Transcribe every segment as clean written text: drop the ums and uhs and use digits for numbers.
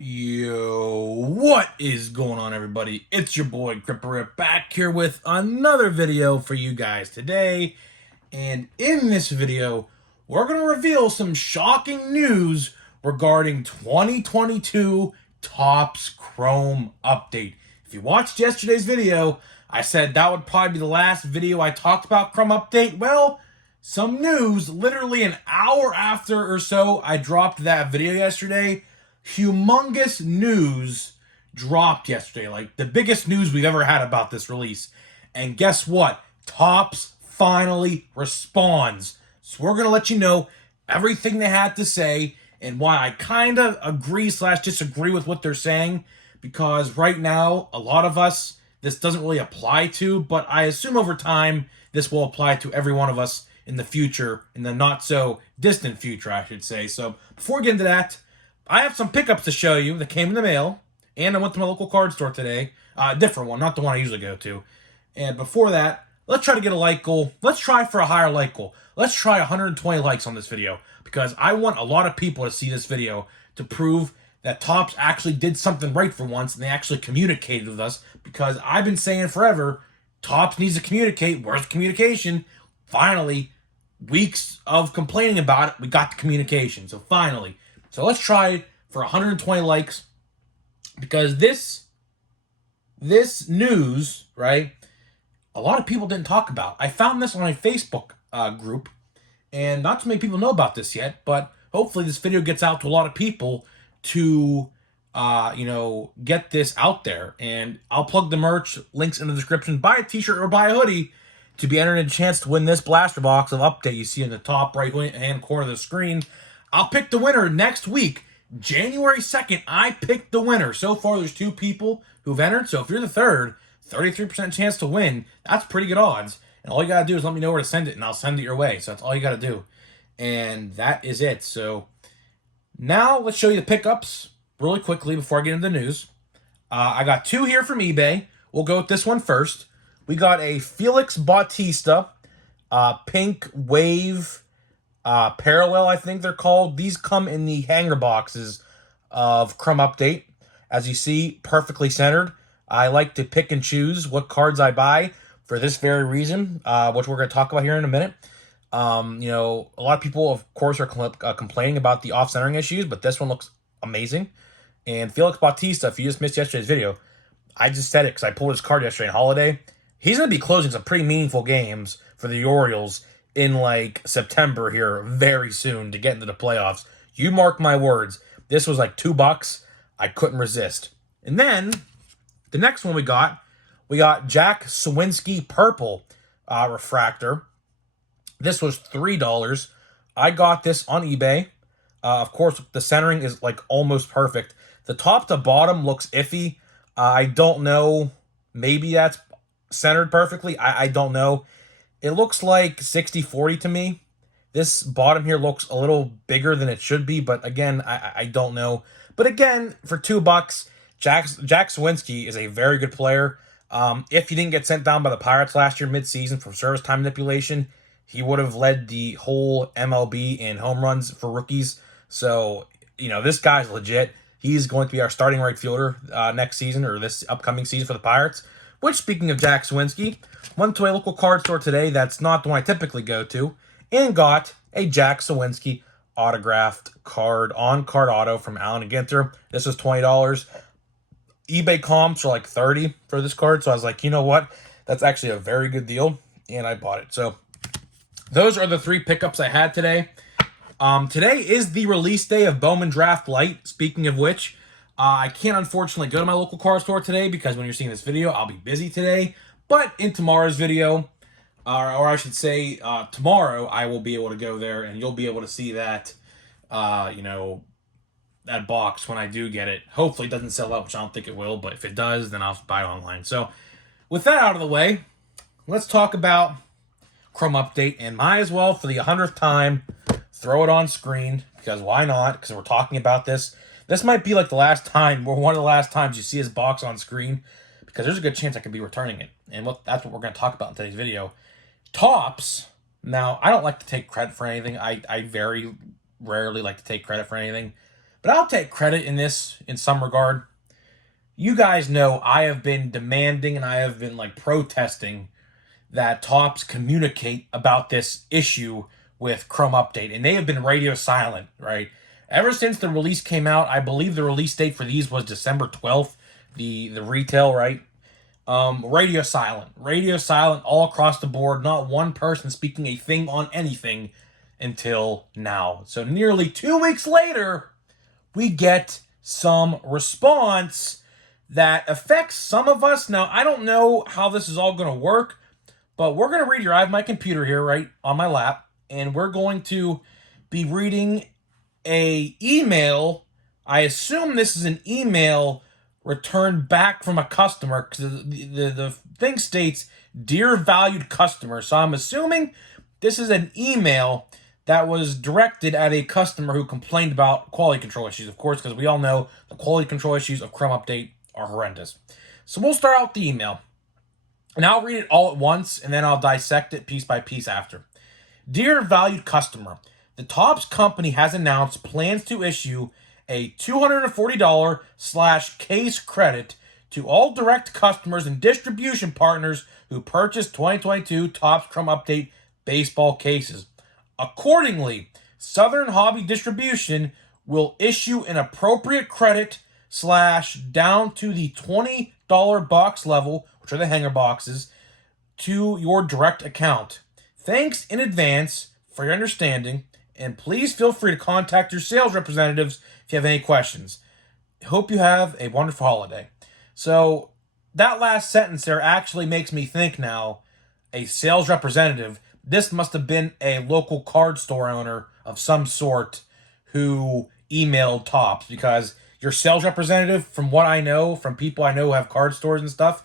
Yo, what is going on, everybody? It's your boy Gripper back here with another video for you guys today. And in this video, we're going to reveal some shocking news regarding 2022 Topps Chrome update. If you watched yesterday's video, I said that would probably be the last video I talked about Chrome update. Well, some news literally an hour after or so I dropped that video yesterday. Humongous news dropped yesterday, like the biggest news we've ever had about this release. And guess what? Topps finally responds. So we're gonna let you know everything they had to say and why I kind of agree slash disagree with what they're saying, because right now a lot of us this doesn't really apply to, but I assume over time this will apply to every one of us in the future, in the not so distant future, I should say. So before we get into that, I have some pickups to show you that came in the mail, and I went to my local card store today. A different one, not the one I usually go to. And before that, let's try to get a like goal. Let's try for a higher like goal. Let's try 120 likes on this video, because I want a lot of people to see this video to prove that Topps actually did something right for once, and they actually communicated with us, because I've been saying forever, Topps needs to communicate. Where's the communication? Finally, weeks of complaining about it, we got the communication. So finally. So let's try for 120 likes, because this news, right, a lot of people didn't talk about. I found this on a Facebook group, and not too many people know about this yet, but hopefully this video gets out to a lot of people to, get this out there. And I'll plug the merch, links in the description. Buy a t-shirt or buy a hoodie to be entered in a chance to win this blaster box of update you see in the top right-hand corner of the screen. I'll pick the winner next week, January 2nd. I picked the winner. So far, there's 2 people who've entered. So if you're the third, 33% chance to win. That's pretty good odds. And all you got to do is let me know where to send it, and I'll send it your way. So that's all you got to do. And that is it. So now let's show you the pickups really quickly before I get into the news. I got 2 here from eBay. We'll go with this one first. We got a Felix Bautista pink wave parallel, I think they're called. These come in the hanger boxes of Chrome Update. As you see, perfectly centered. I like to pick and choose what cards I buy for this very reason, which we're going to talk about here in a minute. A lot of people, of course, are complaining about the off-centering issues, but this one looks amazing. And Felix Bautista, if you just missed yesterday's video, I just said it because I pulled his card yesterday on Holiday. He's going to be closing some pretty meaningful games for the Orioles in like September here very soon to get into the playoffs. You mark my words. This was like $2. I couldn't resist. And then the next one we got Jack Sawinski purple refractor. This was $3. I got this on eBay. Of course, the centering is like almost perfect. The top to bottom looks iffy. I don't know. Maybe that's centered perfectly. I don't know. It looks like 60-40 to me. This bottom here looks a little bigger than it should be, but again, I don't know. But again, for $2, Jack Sawinski is a very good player. If he didn't get sent down by the Pirates last year mid-season for service time manipulation, he would have led the whole MLB in home runs for rookies. So, this guy's legit. He's going to be our starting right fielder next season, or this upcoming season for the Pirates. Which, speaking of Jack Sawinski, went to a local card store today that's not the one I typically go to, and got a Jack Sawinski autographed card, on-card auto from Allen and Ginter. This was $20. eBay comps are like $30 for this card, so I was like, you know what? That's actually a very good deal, and I bought it. So those are the 3 pickups I had today. Today is the release day of Bowman Draft Light, speaking of which. I can't, unfortunately, go to my local car store today because when you're seeing this video, I'll be busy today. But in tomorrow's video, or I should say tomorrow, I will be able to go there, and you'll be able to see that, that box when I do get it. Hopefully it doesn't sell out, which I don't think it will, but if it does, then I'll buy it online. So with that out of the way, let's talk about Chrome Update, and might as well, for the 100th time, throw it on screen, because why not? Because we're talking about this. This might be like the last time, or one of the last times you see his box on screen, because there's a good chance I could be returning it. And that's what we're going to talk about in today's video. Topps, now, I don't like to take credit for anything. I very rarely like to take credit for anything. But but I'll take credit in this in some regard. You guys know I have been demanding and I have been like protesting that Topps communicate about this issue with Chrome Update, and they have been radio silent, right? Ever since the release came out, I believe the release date for these was December 12th, the retail, right? Radio silent all across the board. Not one person speaking a thing on anything until now. So nearly 2 weeks later, we get some response that affects some of us. Now, I don't know how this is all going to work, but we're going to read here. I have my computer here right on my lap, and we're going to be reading a email. I assume this is an email returned back from a customer because the thing states, "Dear valued customer." So I'm assuming this is an email that was directed at a customer who complained about quality control issues, of course, because we all know the quality control issues of Chrome Update are horrendous. So we'll start out with the email, and I'll read it all at once, and then I'll dissect it piece by piece after. Dear valued customer, the Topps company has announced plans to issue a $240/case credit to all direct customers and distribution partners who purchased 2022 Topps Chrome Update baseball cases. Accordingly, Southern Hobby Distribution will issue an appropriate credit / down to the $20 box level, which are the hanger boxes, to your direct account. Thanks in advance for your understanding, and please feel free to contact your sales representatives if you have any questions. Hope you have a wonderful holiday. So that last sentence there actually makes me think now, a sales representative, this must have been a local card store owner of some sort who emailed Topps, because your sales representative, from what I know, from people I know who have card stores and stuff,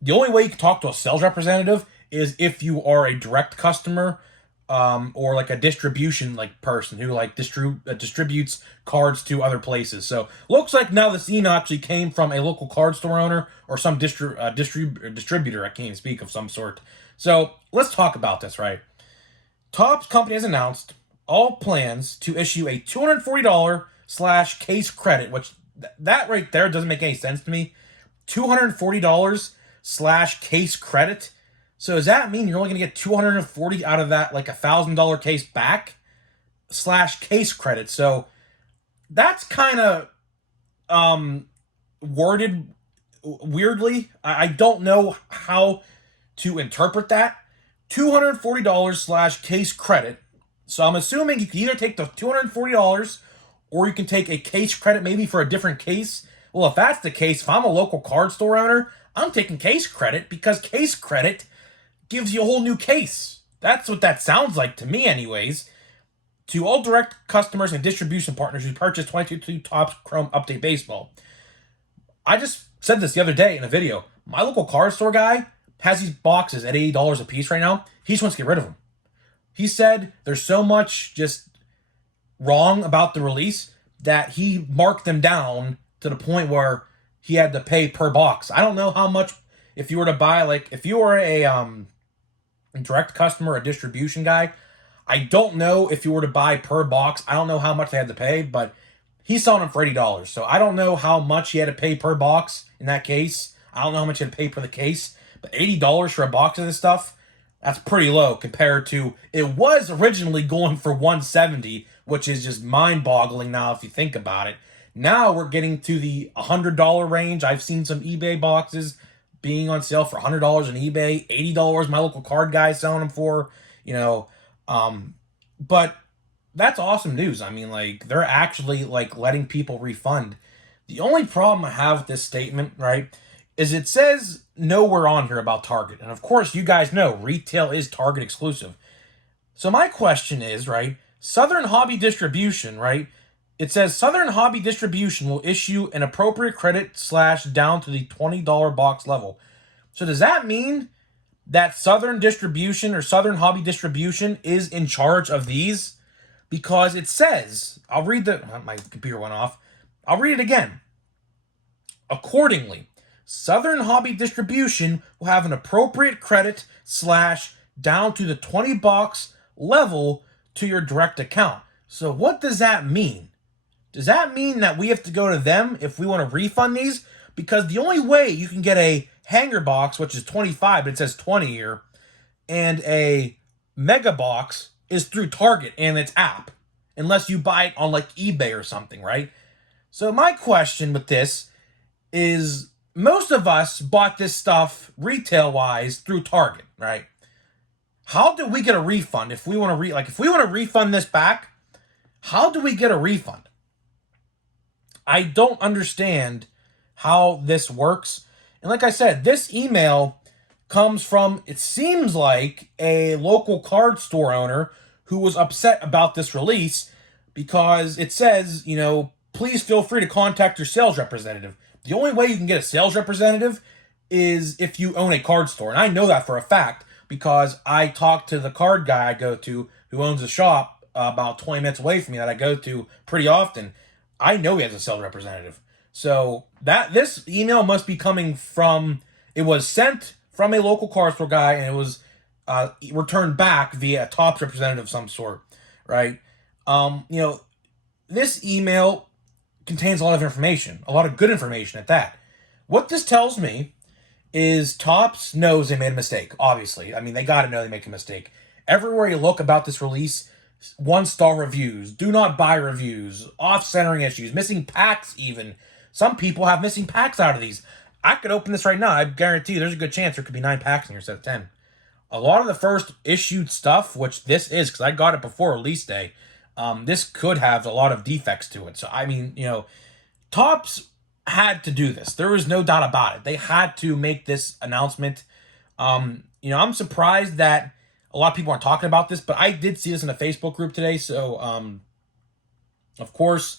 the only way you can talk to a sales representative is if you are a direct customer, or like a distribution like person who like distributes cards to other places. So looks like now this email actually came from a local card store owner or some distributor. I can't even speak, of some sort. So let's talk about this, right? Topps company has announced all plans to issue a $240/case credit, which that right there doesn't make any sense to me. $240/case credit. So does that mean you're only going to get $240 out of that, like $1,000 case back / case credit? So that's kind of worded weirdly. I don't know how to interpret that. $240 / case credit. So I'm assuming you can either take the $240 or you can take a case credit maybe for a different case. Well, if that's the case, if I'm a local card store owner, I'm taking case credit, because case credit gives you a whole new case. That's what that sounds like to me anyways. To all direct customers and distribution partners who purchased 2022 Topps Chrome Update Baseball. I just said this the other day in a video. My local card store guy has these boxes at $80 a piece right now. He just wants to get rid of them. He said there's so much just wrong about the release that he marked them down to the point where he had to pay per box. I don't know how much, if you were to buy, like, if you were a direct customer, a distribution guy, I don't know if you were to buy per box. I don't know how much they had to pay, but he's selling them for $80. So I don't know how much he had to pay per box in that case. I don't know how much he had to pay per the case, but $80 for a box of this stuff, that's pretty low compared to, it was originally going for $170, which is just mind-boggling now if you think about it. Now we're getting to the $100 range. I've seen some eBay boxes being on sale for $100 on eBay, $80 my local card guy selling them for, but that's awesome news. I mean, like, they're actually like letting people refund. The only problem I have with this statement, right, is it says nowhere on here about Target. And of course, you guys know retail is Target exclusive. So my question is, right, Southern Hobby Distribution, right? It says Southern Hobby Distribution will issue an appropriate credit / down to the $20 box level. So does that mean that Southern Distribution or Southern Hobby Distribution is in charge of these? Because it says, I'll read my computer went off. I'll read it again. Accordingly, Southern Hobby Distribution will have an appropriate credit / down to the 20 box level to your direct account. So what does that mean? Does that mean that we have to go to them if we want to refund these? Because the only way you can get a hanger box, which is 25, but it says 20 here, and a mega box is through Target and its app, unless you buy it on like eBay or something, right? So my question with this is, most of us bought this stuff retail wise through Target, right? How do we get a refund if we want to if we want to refund this back? How do we get a refund? I don't understand how this works. And like I said, this email comes from, it seems like, a local card store owner who was upset about this release because it says, please feel free to contact your sales representative. The only way you can get a sales representative is if you own a card store. And I know that for a fact because I talked to the card guy I go to who owns a shop about 20 minutes away from me that I go to pretty often. I know he has a sales representative. So this email must be coming from, it was sent from a local card store guy and it was returned back via a Tops representative of some sort, right? This email contains a lot of information, a lot of good information at that. What this tells me is Tops knows they made a mistake, obviously. I mean, they got to know they make a mistake. Everywhere you look about this release, 1-star reviews, do not buy reviews, off-centering issues, missing packs even. Some people have missing packs out of these. I could open this right now. I guarantee you there's a good chance there could be 9 packs in here instead of 10. A lot of the first issued stuff, which this is, because I got it before release day, this could have a lot of defects to it. So, I mean, Tops had to do this. There was no doubt about it. They had to make this announcement. I'm surprised that a lot of people aren't talking about this, but I did see this in a Facebook group today. So, of course,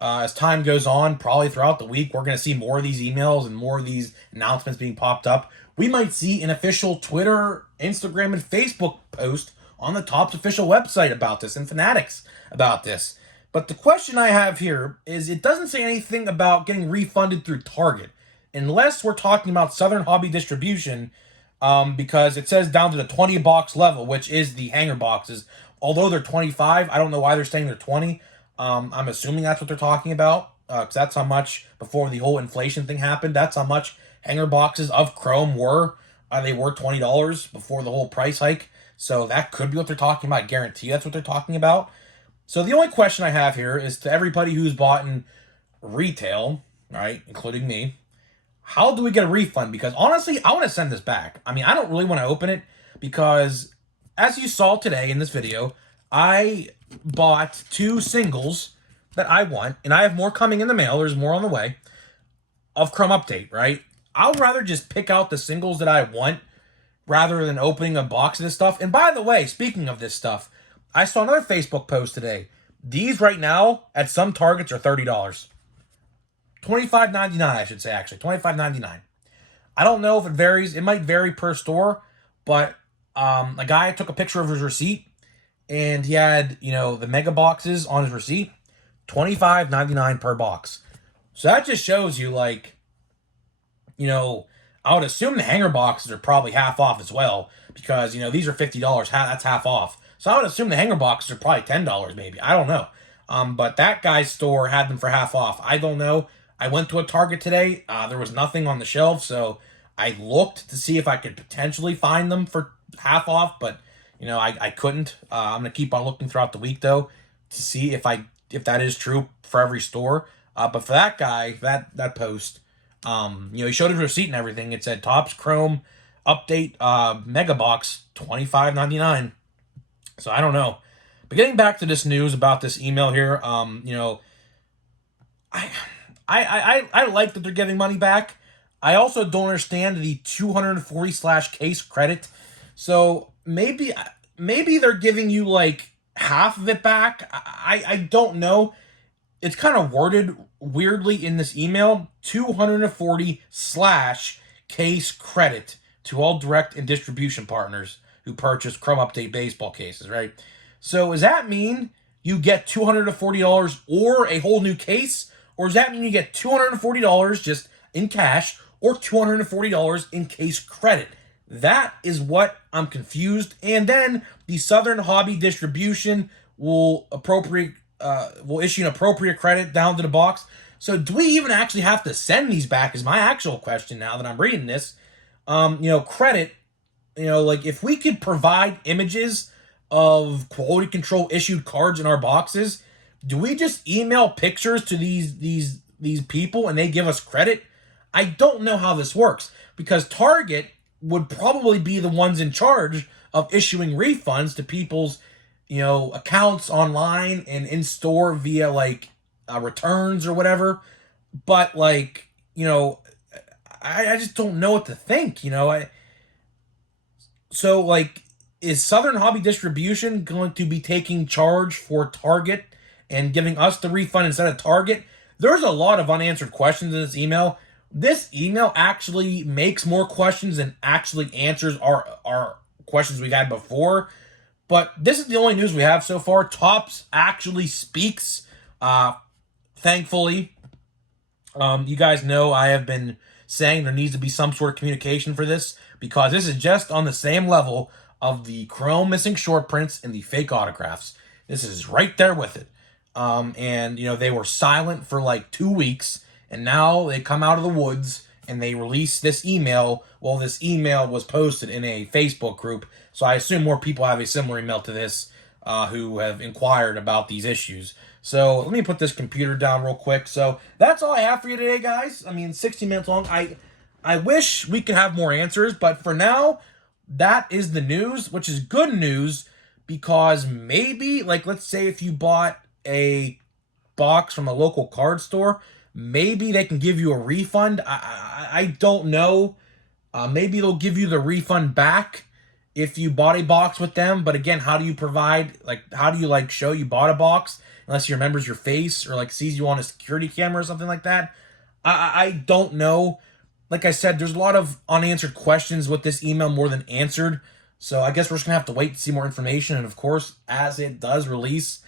as time goes on, probably throughout the week, we're going to see more of these emails and more of these announcements being popped up. We might see an official Twitter, Instagram, and Facebook post on the Tops official website about this and Fanatics about this. But the question I have here is, it doesn't say anything about getting refunded through Target, unless we're talking about Southern Hobby Distribution, because it says down to the 20 box level, which is the hanger boxes. Although they're 25, I don't know why they're saying they're 20. I'm assuming that's what they're talking about, because that's how much, before the whole inflation thing happened, that's how much hanger boxes of Chrome were. They were $20 before the whole price hike. So that could be what they're talking about. I guarantee that's what they're talking about. So the only question I have here is to everybody who's bought in retail, right, including me, how do we get a refund? Because honestly, I want to send this back. I mean, I don't really want to open it because, as you saw today in this video, I bought 2 singles that I want, and I have more coming in the mail. There's more on the way of Chrome Update, right? I'll rather just pick out the singles that I want rather than opening a box of this stuff. And by the way, speaking of this stuff, I saw another Facebook post today. These right now at some Targets are $30. $25.99, I should say, actually. $25.99. I don't know if it varies. It might vary per store, but a guy took a picture of his receipt and he had, the mega boxes on his receipt. $25.99 per box. So that just shows you, I would assume the hanger boxes are probably half off as well, because, these are $50. That's half off. So I would assume the hanger boxes are probably $10 maybe. I don't know. But that guy's store had them for half off. I don't know. I went to a Target today. There was nothing on the shelf, so I looked to see if I could potentially find them for half off, but, I couldn't. I'm going to keep on looking throughout the week, though, to see if that is true for every store. But for that guy, that post, he showed his receipt and everything. It said Tops Chrome Update Mega Box $25.99. So I don't know. But getting back to this news about this email here, I like that they're giving money back. I also don't understand the 240/case credit. So maybe they're giving you half of it back. I don't know. It's kind of worded weirdly in this email. 240/case credit to all direct and distribution partners who purchase Chrome Update baseball cases, right? So does that mean you get $240 or a whole new case? Or does that mean you get $240 just in cash or $240 in case credit? That is what I'm confused. And then the Southern Hobby Distribution will appropriate will issue an appropriate credit down to the box. So do we even actually have to send these back is my actual question now that I'm reading this. Credit, like if we could provide images of quality control issued cards in our boxes, do we just email pictures to these people and they give us credit? I don't know how this works because Target would probably be the ones in charge of issuing refunds to people's, accounts online and in store via like returns or whatever. But like, I just don't know what to think. So like, is Southern Hobby Distribution going to be taking charge for Target and giving us the refund instead of Target? There's a lot of unanswered questions in this email. This email actually makes more questions than actually answers our questions we've had before. But this is the only news we have so far. Topps actually speaks. Thankfully, you guys know I have been saying there needs to be some sort of communication for this because this is just on the same level of the chrome missing short prints and the fake autographs. This is right there with it. And they were silent for like 2 weeks, and now they come out of the woods and they release this email. Well, this email was posted in a Facebook group, so I assume more people have a similar email to this who have inquired about these issues. So let me put this computer down real quick. So that's all I have for you today, guys. I mean, 60 minutes long. I wish we could have more answers, but for now, that is the news, which is good news because maybe, like, let's say if you bought a box from a local card store, maybe they can give you a refund. I don't know. Maybe they'll give you the refund back if you bought a box with them. But again, how do you provide, like, how do you, like, show you bought a box unless he remembers your face or, like, sees you on a security camera or something like that? I don't know. Like I said, there's a lot of unanswered questions with this email more than answered. So I guess we're just going to have to wait to see more information. And, of course, as it does release,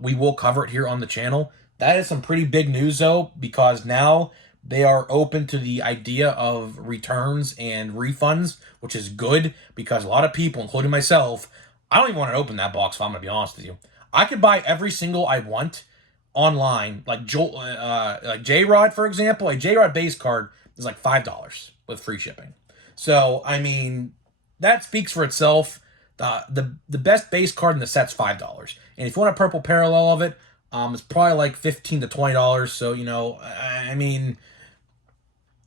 we will cover it here on the channel. That is some pretty big news, though, because now they are open to the idea of returns and refunds, which is good because a lot of people, including myself, I don't even want to open that box if I'm going to be honest with you. I could buy every single I want online, like J-Rod, for example. A J-Rod base card is like $5 with free shipping. So, I mean, that speaks for itself. The best base card in the set's $5. And if you want a purple parallel of it, it's probably like $15 to $20. So, I mean,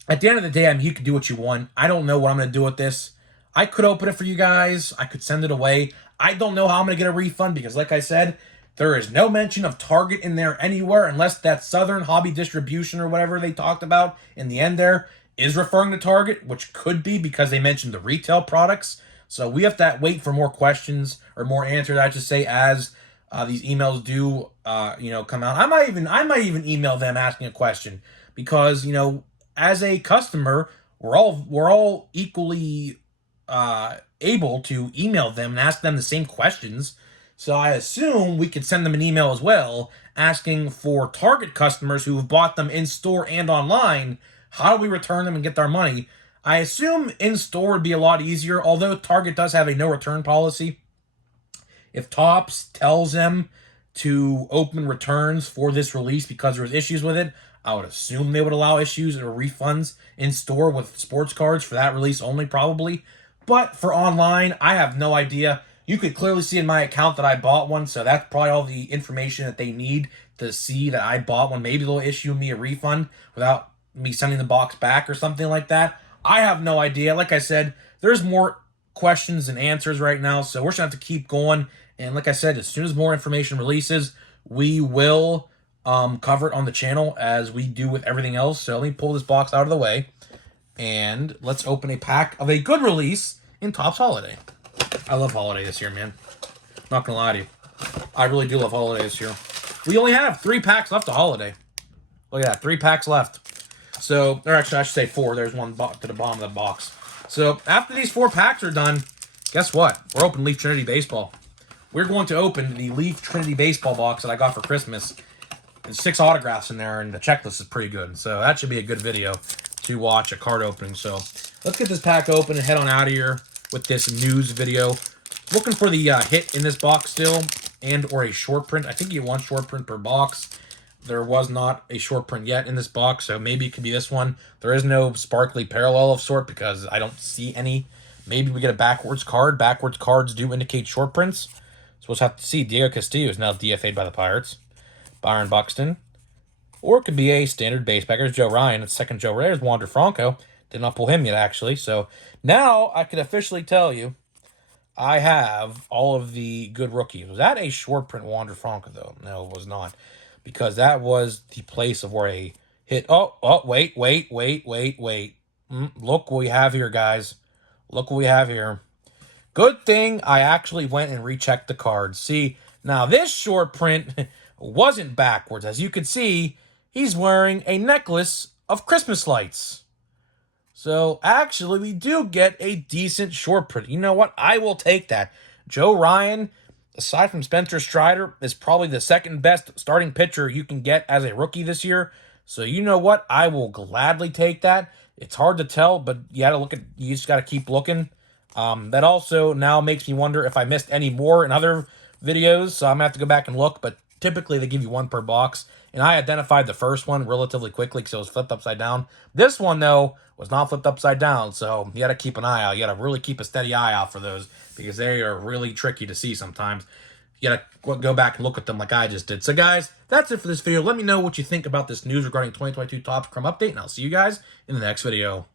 at the end of the day, I mean, you can do what you want. I don't know what I'm going to do with this. I could open it for you guys. I could send it away. I don't know how I'm going to get a refund because, like I said, there is no mention of Target in there anywhere unless that Southern Hobby Distribution or whatever they talked about in the end there is referring to Target, which could be because they mentioned the retail products. So we have to wait for more questions or more answers, I should say, as these emails do, come out. I might even email them asking a question because, as a customer, we're all equally able to email them and ask them the same questions. So I assume we could send them an email as well asking for Target customers who have bought them in store and online, how do we return them and get our money? I assume in store would be a lot easier, although Target does have a no return policy. If Topps tells them to open returns for this release because there was issues with it, I would assume they would allow issues or refunds in store with sports cards for that release only, probably. But for online, I have no idea. You could clearly see in my account that I bought one, so that's probably all the information that they need to see that I bought one. Maybe they'll issue me a refund without me sending the box back or something like that. I have no idea. Like I said, there's more questions than answers right now, so we're just going to have to keep going. And like I said, as soon as more information releases, we will cover it on the channel as we do with everything else. So let me pull this box out of the way, and let's open a pack of a good release in Topps Holiday. I love Holiday this year, man. Not gonna lie to you. I really do love Holiday this year. We only have 3 packs left of Holiday. Look at that, 3 packs left. So, or actually, I should say 4. There's one to the bottom of the box. So, after these 4 packs are done, guess what? We're opening Leaf Trinity Baseball. We're going to open the Leaf Trinity Baseball box that I got for Christmas. There's 6 autographs in there, and the checklist is pretty good. So, that should be a good video to watch a card opening. So, let's get this pack open and head on out of here with this news video. Looking for the hit in this box still. and or a short print. I think you get one short print per box. There was not a short print yet in this box, so maybe it could be this one. There is no sparkly parallel of sort because I don't see any. Maybe we get a backwards card. Backwards cards do indicate short prints. So we'll have to see. Diego Castillo is now DFA'd by the Pirates. Byron Buxton. Or it could be a standard base backer. Joe Ryan. It's second Joe Reyes. Wander Franco. Did not pull him yet, actually. So now I can officially tell you I have all of the good rookies. Was that a short print Wander Franco, though? No, it was not. Because that was the place of where a hit. Oh, wait. Look what we have here, guys. Look what we have here. Good thing I actually went and rechecked the cards. See, now this short print wasn't backwards. As you can see, he's wearing a necklace of Christmas lights. So, actually, we do get a decent short print. You know what? I will take that. Joe Ryan, aside from Spencer Strider, is probably the second best starting pitcher you can get as a rookie this year. So, you know what? I will gladly take that. It's hard to tell, but you just got to keep looking. That also now makes me wonder if I missed any more in other videos, so I'm going to have to go back and look, but typically they give you one per box, and I identified the first one relatively quickly because it was flipped upside down. This one, though, was not flipped upside down, so you got to keep an eye out. You got to really keep a steady eye out for those because they are really tricky to see sometimes. You got to go back and look at them like I just did. So, guys, that's it for this video. Let me know what you think about this news regarding 2022 Topps Chrome update, and I'll see you guys in the next video.